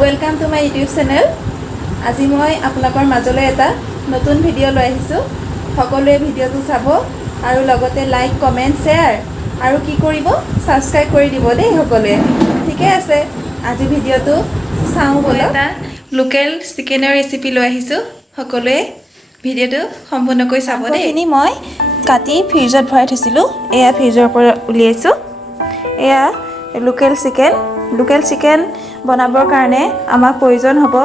Welcome to my YouTube channel. আজি মই আপোনালোকৰ মাজলৈ এটা নতুন ভিডিঅ' লৈ আহিছোঁ। সকলোৱে ভিডিঅ'টো চাব আৰু লগতে লাইক, কমেন্ট, শ্বেয়াৰ আৰু কি কৰিব সাবস্ক্ৰাইব কৰি দিব দেই সকলোৱে। ঠিকে আছে, আজি ভিডিঅ'টো চাওঁ বলা। এটা লোকেল চিকেনৰ ৰেচিপি লৈ আহিছোঁ। সকলোৱে ভিডিঅ'টো সম্পূৰ্ণকৈ চাব দেই। এইখিনি মই কাটি ফ্ৰিজত ভৰাই থৈছিলোঁ। এয়া ফ্ৰিজৰ পৰা উলিয়াইছোঁ। এয়া লোকেল চিকেন বনাবৰ কাৰণে আমাক প্ৰয়োজন হ'ব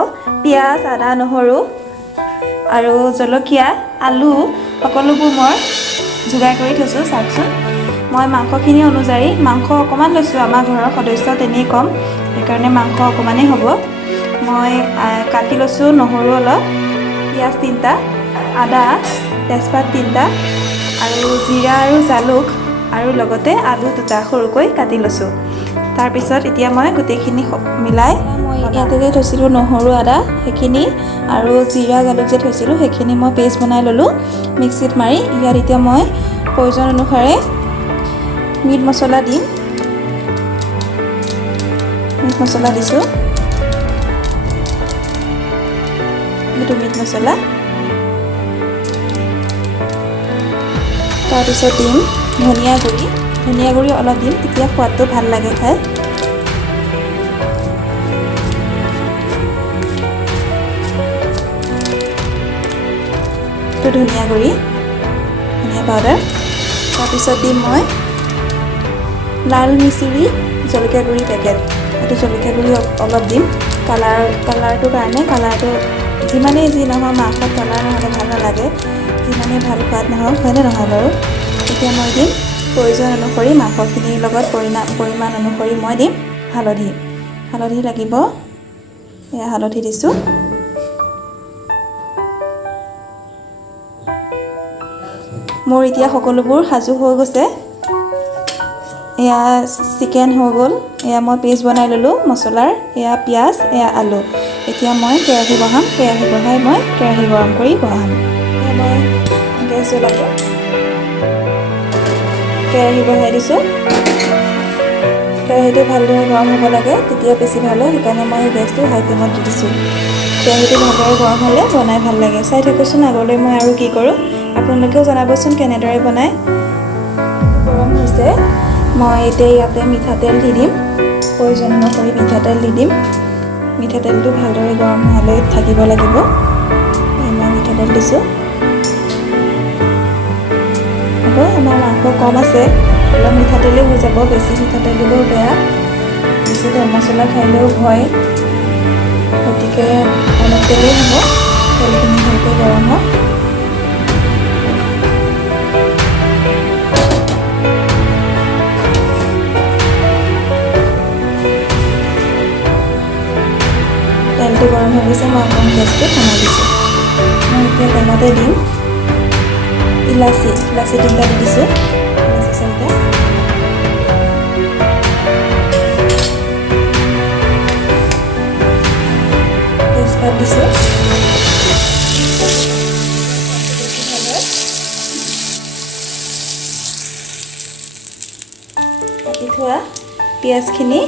পিঁয়াজ, আদা, নহৰু আৰু জলকীয়া, আলু সকলোবোৰ মই যোগাৰ কৰি থৈছোঁ। চাওকচোন, মই মাংসখিনি অনুযায়ী মাংস অকণমান লৈছোঁ। আমাৰ ঘৰৰ সদস্য তেনেই কম, সেইকাৰণে মাংস অকণমানেই হ'ব। মই কাটি লৈছোঁ নহৰু অলপ, পিঁয়াজ 3টা, আদা, তেজপাত 3টা আৰু জিৰা আৰু জালুক আৰু লগতে আলু 2টা সৰুকৈ কাটি লৈছোঁ। তাৰপিছত এতিয়া মই গোটেইখিনি মিলাই মই ইয়াতে যে থৈছিলোঁ নহৰু, আদা সেইখিনি আৰু জিৰা, জালুক যে থৈছিলোঁ সেইখিনি মই পেষ্ট বনাই ল'লোঁ মিক্সিত মাৰি। ইয়াত এতিয়া মই প্ৰয়োজন অনুসাৰে মিট মছলা দিম। মিট মছলা দিছোঁ, এইটো মিট মছলা। তাৰপিছত দিম ধনিয়া গুড়ি অলপ দিম, তেতিয়া সোৱাদটো ভাল লাগে খাই। ধনিয়া গুড়ি, ধনিয়া পাউডাৰ। তাৰপিছত দিম মই লাল মিচিৰি জলকীয়া গুড়ি পেকেট। এইটো জলকীয়া গুড়ি অলপ দিম কালাৰটোৰ কাৰণে। কালাৰটো যিমানেই যি নহয়, মাংসত কালাৰ নহ'লে ভাল নালাগে, যিমানেই ভাল সোৱাদ নহওক, হয়নে নহয় বাৰু। এতিয়া মই দিম প্ৰয়োজন অনুসৰি মাংসখিনিৰ লগত পৰিমাণ অনুসৰি মই দিম হালধি লাগিব। এয়া হালধি দিছোঁ। মোৰ এতিয়া সকলোবোৰ সাজু হৈ গৈছে। এয়া চিকেন হৈ গ'ল। এয়া মই পেষ্ট বনাই ল'লোঁ মছলাৰ। এয়া পিঁয়াজ, এয়া আলু। এতিয়া মই কেৰাহী বহাই মই কেৰাহী গৰম কৰি বহাম। এয়া মই গেছ জ্বলালোঁ, কেৰাহী বহাই দিছোঁ। কেৰাহীটো ভালদৰে গৰম হ'ব লাগে, তেতিয়া বেছি ভাল হয়। সেইকাৰণে মই গেছটো হাই ফ্লেমত দি দিছোঁ। কেৰাহীটো ভালদৰে গৰম হ'লে বনাই ভাল লাগে। চাই থাকোঁচোন আগলৈ মই আৰু কি কৰোঁ। আপোনালোকেও জনাবচোন কেনেদৰে বনায়। গৰম হৈছে, মই এতিয়া ইয়াতে মিঠাতেল দি দিম। প্ৰয়োজন অনুসৰি মিঠাতেল দি দিম। মিঠাতেলটো ভালদৰে গৰম হোৱালৈ থাকিব লাগিব। মই মিঠাতেল দিছোঁ। হ'ব, আমাৰ মাংস কম আছে, অলপ মিঠাতেলেই হৈ যাব। বেছি মিঠাতেল দিলেও বেয়া, বেছি তেল মছলা খাইলেও ভয়। গতিকে অলপ তেলেই হ'ব। তেলখিনি ভালকৈ গৰম হওক। তেলটো গৰম হৈ গৈছে, মই অকণমান গেছটো কমাই দিছোঁ। মই এতিয়া তেলতে দিম ইলাচি 3টা দি দিছোঁ, ইলাচি 4টা, তেজপাত দিছোঁ। কাটি থোৱা পিঁয়াজখিনি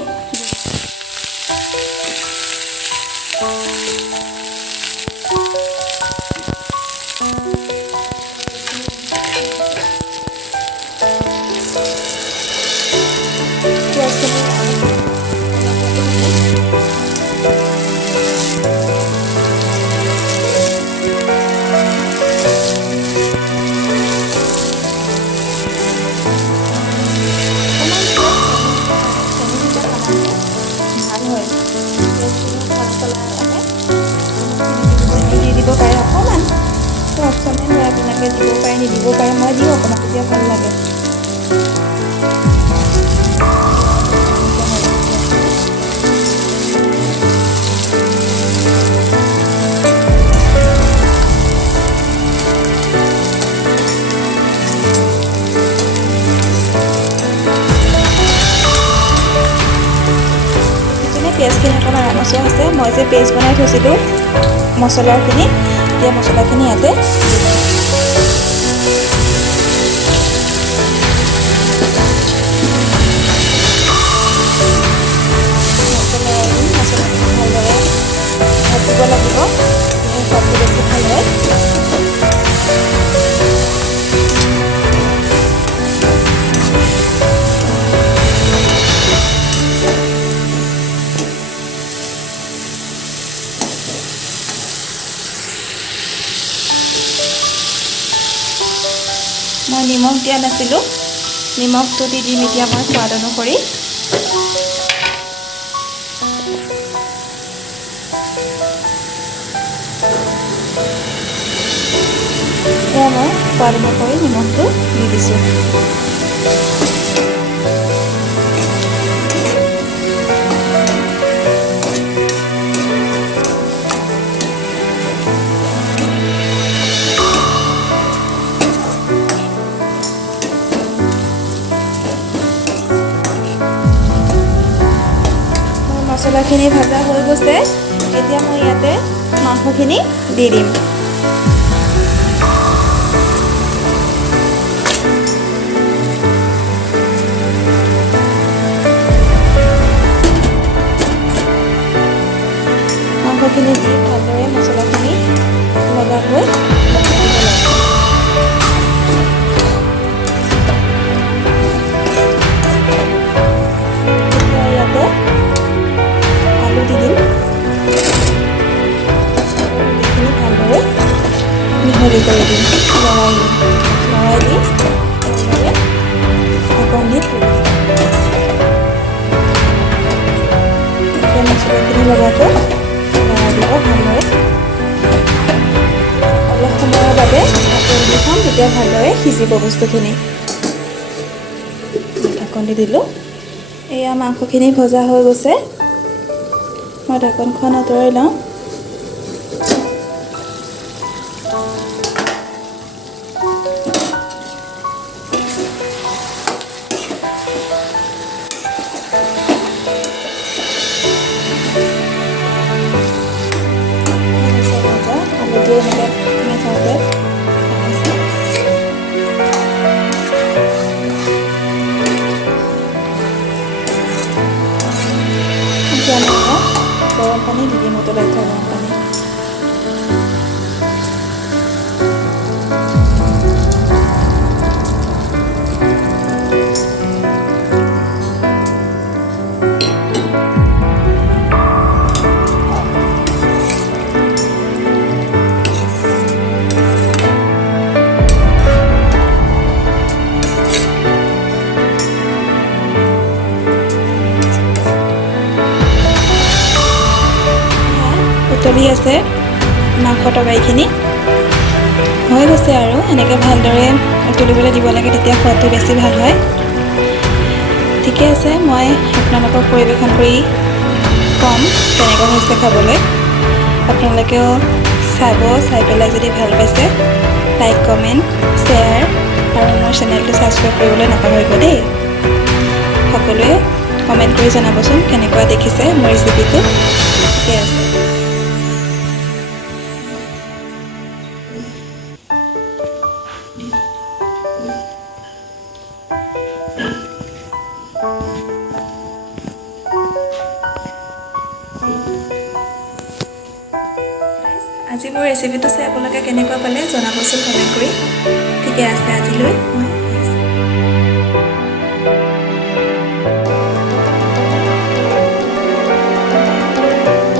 দিব পাৰে অকণমান, অপশ্যনেল হয়, আপোনালোকে দিব পাৰে নিদিব পাৰে। মই দিওঁ অকণমান, তেতিয়া ভাল লাগে। পিঁয়াজখিনি অকণমান ৰঙচুৱা হৈছে। মই যে পেষ্ট বনাই থৈছিলোঁ মছলাখিনি, এতিয়া মছলাখিনি ইয়াতে মছলাখিনি ভালদৰে দিয়া নাছিলোঁ। নিমখটো দি দিম এতিয়া মই সোৱাদ অনুসৰি। এয়া মই সোৱাদ অনুসৰি নিমখটো দি দিছোঁ। মছলাখিনি ভাজা হৈ গৈছে। এতিয়া মই ইয়াতে মাংসখিনি দি দিম। মাংসখিনি দি ভালদৰে মছলাখিনি লগাকৈ ইয়াতে আলু দি দিম। আলুখিনি ভালদৰে মিহলি কৰি দিম, লৰাই দি ভালদৰে ঢাকন দি থৈ দিম। এতিয়া মছলাখিনি লগাকৈ লৰাই দিব ভালদৰে। অলপ সময়ৰ বাবে ঢাকন দি থ'ম, তেতিয়া ভালদৰে সিজিব বস্তুখিনি। ঢাকন দি দিলোঁ। এয়া মাংসখিনি ভজা হৈ গৈছে। মই ঢাকনখন আঁতৰাই লওঁ। গৰম পানী দি দিম, উতলাই থোৱা গৰম পানী। উতলি আছে মাংস তৰকাৰীখিনি, হৈ গৈছে আৰু এনেকৈ ভালদৰে উতলিবলৈ দিব লাগে, তেতিয়া সোৱাদটো বেছি ভাল হয়। ঠিকে আছে, মই আপোনালোকক পৰিৱেশন কৰি ক'ম কেনেকুৱা হৈছে খাবলৈ। আপোনালোকেও চাব, চাই পেলাই যদি ভাল পাইছে লাইক, কমেণ্ট, শ্বেয়াৰ আৰু মোৰ চেনেলটো ছাবস্ক্ৰাইব কৰিবলৈ নাপাহৰিব দেই। সকলোৱে কমেণ্ট কৰি জনাবচোন কেনেকুৱা দেখিছে মোৰ ৰেচিপিটো। ঠিকে আছে। আজি মোৰ ৰেচিপিটো চাই আপোনালোকে কেনেকুৱা পালে জনাবচোন কমেণ্ট কৰি। ঠিকে আছে, আজিলৈ মই